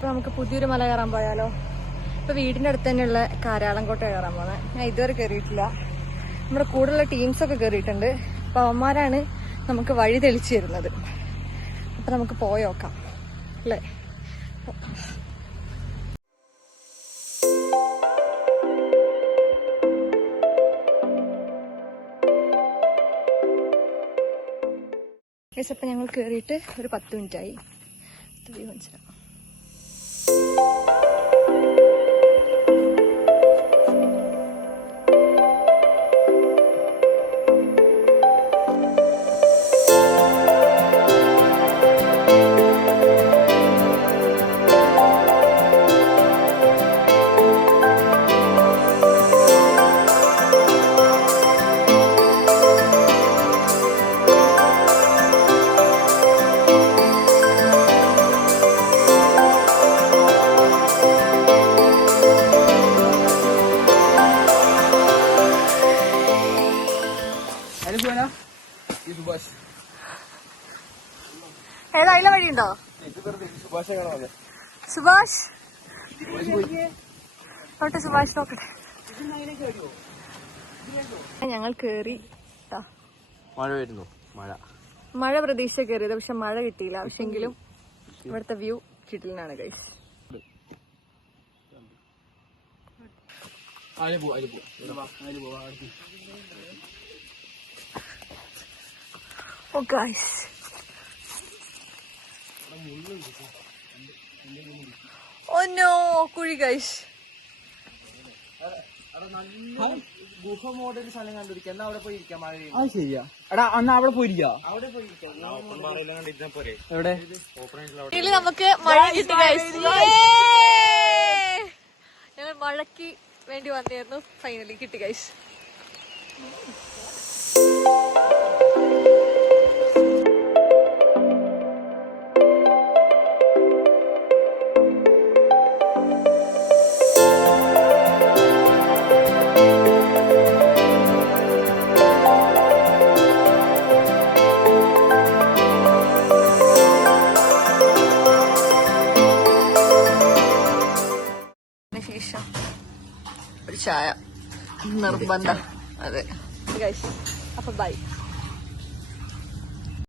അപ്പൊ നമുക്ക് പുതിയൊരു മല കയറാൻ പോയാലോ? ഇപ്പൊ വീടിന്റെ അടുത്ത് തന്നെയുള്ള കാരാളംകോട്ട കയറാൻ പോകുന്നത്. ഞാൻ ഇതുവരെ കയറിയിട്ടില്ല. നമ്മുടെ കൂടെയുള്ള ടീംസൊക്കെ കയറിയിട്ടുണ്ട്. അപ്പൊ അവന്മാരാണ് നമുക്ക് വഴി തെളിച്ചു തരുന്നത്. അപ്പൊ നമുക്ക് പോയോക്കാം അല്ലേ? അപ്പൊ ഞങ്ങൾ കയറിയിട്ട് ഒരു 10 മിനിറ്റായി. മനസ്സിലാവും. ഏതാ അതിലെ വഴിയുണ്ടോ? സുഭാഷ് നോട്ടെ, സുഭാഷ് നോക്കട്ടെ. ഞങ്ങൾ കേറി. മഴ വരുന്നു. മഴ പ്രതീക്ഷ കയറിയത്, പക്ഷെ മഴ കിട്ടിയില്ല. പക്ഷെങ്കിലും ഇവിടുത്തെ വ്യൂ കിട്ടില്ലാണ് ഗൈസ്. ഓ ഗൈസ്, ഓ നോ, കുഴി ഗൈസ്. ഗുഹ മോഡൽ സ്ഥലം കണ്ടിരിക്കാം. എന്നാ അവിടെ പോയിരിക്കാം. മഴ ശരിയാ. എടാ അന്ന് അവിടെ പോയിരിക്കാം. എവിടെ നമുക്ക് മഴ കിട്ടി ഗൈസ്. ഞങ്ങൾ മഴയ്ക്ക് വേണ്ടി വന്നിരുന്നു. ഫൈനലി കിട്ടി ഗൈസ്. ശേഷം ഒരു ചായ നിർബന്ധം. അതെ ഗൈസ്, അപ്പൊ ബൈ.